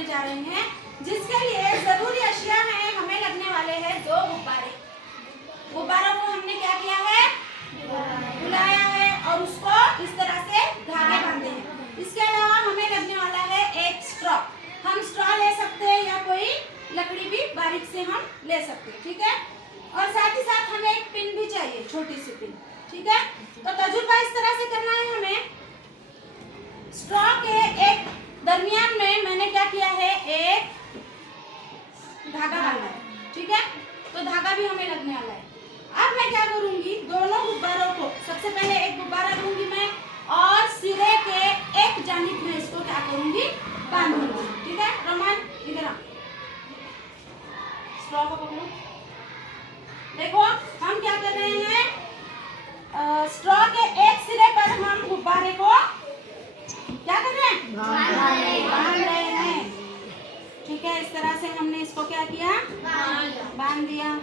करने जा रहे हैं, जिसके लिए जरूरी अशिया है। हमें लगने वाले हैं 2 गुब्बारे। गुब्बारों को हमने क्या किया है, बुलाया है और उसको इस तरह से धागे बांधे हैं। इसके अलावा हमें लगने वाला है एक स्ट्रॉ। हम स्ट्रॉ ले सकते हैं या कोई लकड़ी भी बारीक से हम ले सकते हैं, ठीक है। और साथ ही साथ हमें एक पिन भी चाहिए, छोटी सी पिन, ठीक है। तो तजुर्बा इस तरह से करना है हमें। स्ट्रॉ के एक दरमियान में मैंने क्या किया है, एक धागा बांधा है, ठीक है। तो धागा भी हमें लगने वाला है। अब मैं क्या करूंगी, दोनों गुब्बारों को सबसे पहले एक गुब्बारा लूंगी मैं और सिरे के एक जानिब में इसको क्या करूंगी, बांधूंगी, ठीक है। रोमन इधर आ, स्ट्रॉ को पकड़ो। देखो हम क्या कर रहे हैं, स्ट्रॉ के एक सिरे पर हम गुब्बारे को क्या कर रहे हैं, बांध रहे हैं, ठीक है। इस तरह से हमने इसको क्या किया, बांध दिया।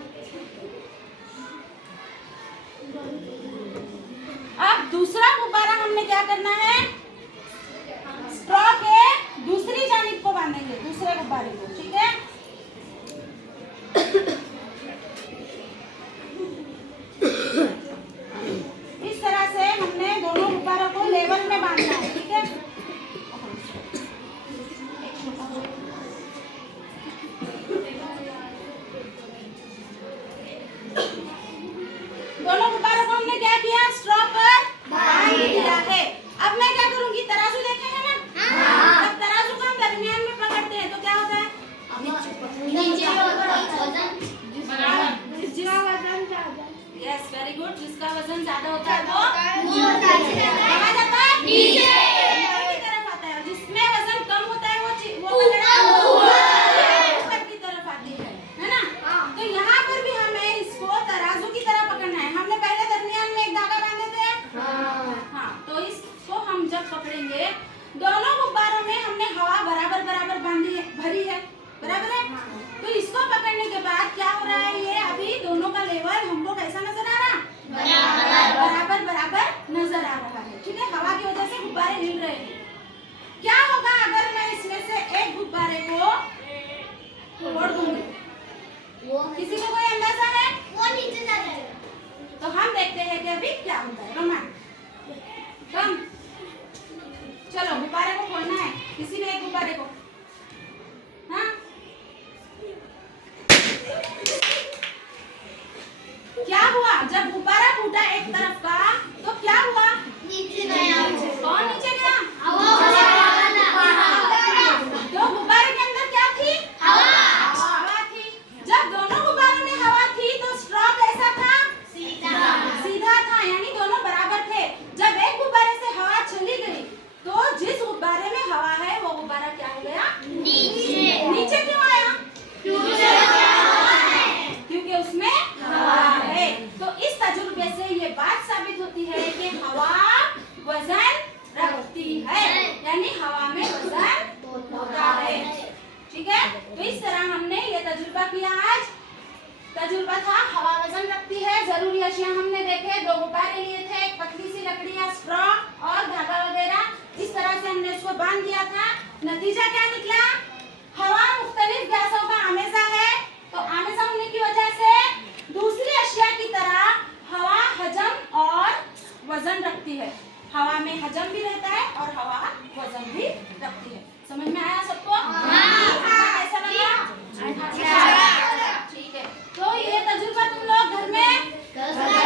अब दूसरा गुब्बारा हमने क्या करना है, स्ट्रॉ के दूसरी जानिब को बांधेंगे, दूसरे गुब्बारे को, ठीक है। इस तरह से हमने दोनों गुब्बारों को लेवल में बांधना है, ठीक है। दोनों गुब्बारों को हमने क्या किया, स्ट्रॉ पर बांध दिया है। अब मैं क्या करूंगी, तराजू देखे हैं ना, जब तराजू को हम दरमियान में पकड़ते हैं तो क्या होता है, यस वेरी गुड, जिसका वजन ज्यादा होता है वो कहाँ जाता है, नीचे की तरफ आता है। जिसमें वजन कम होता है वो ऊपर की तरफ आती है ना। तो यहाँ पर भी हमें इसको तराजू की तरह पकड़ना है। हमने पहले दरमियान में एक धागा बांधे थे, हाँ। तो इसको हम जब पकड़ेंगे, दोनों गुब्बारों में हमने हवा बराबर बराबर बांधी है, भरी है, बराबर है। तो इसको पकड़ने के बाद क्या हो रहा है, ये अभी दोनों का लेवल हमको कैसा नजर आ रहा, बराबर बराबर नजर आ रहा है, ठीक है। हवा की वजह से गुब्बारे हिल रहे हैं। क्या होगा अगर मैं इसमें से एक गुब्बारे को तोड़ दूंगी, किसी को कोई अंदाजा है, वो नीचे जा जाएगा। तो हम देखते हैं कि अभी क्या होता है। रोमन कम, चलो गुब्बारे को खोलना है, किसी भी एक गुब्बारे को, हाँ। क्या हुआ, जब गुब्बारा फूटा एक तरफ का तो क्या हुआ, नीचे गया। कौन नीचे गया, तो गुब्बारे के अंदर क्या थी, हवा थी। जब दोनों गुब्बारों में हवा थी तो स्ट्रॉ कैसा था, सीधा था, यानी दोनों बराबर थे। जब एक गुब्बारे से हवा चली गई तो जिस गुब्बारे में हवा है वो गुब्बारा क्या हो गया, नीचे क्यों आया, क्योंकि उसमें हवा है। तो इस तजुर्बे से ये बात साबित होती है कि हवा वजन रखती है, यानी हवा में वजन होता है, ठीक है। तो इस तरह हमने ये तजुर्बा किया आज। तजुर्बा था हवा वजन रखती है। जरूरी अशिया हमने देखे, 2 गुब्बारे लिए थे, एक पतली सी लकड़ी या स्ट्रॉ और धागा वगैरह। इस तरह से हमने उसको बांध दिया था। नतीजा क्या निकला, हवा मुख्तलिफ गैसों का आमेज़ा है। तो आमेज़ा होने की वजह से दूसरी अशिया की तरह हवा हजम और वजन रखती है। हवा में हजम भी रहता है और हवा वजन भी रखती है। समझ में आया सबको?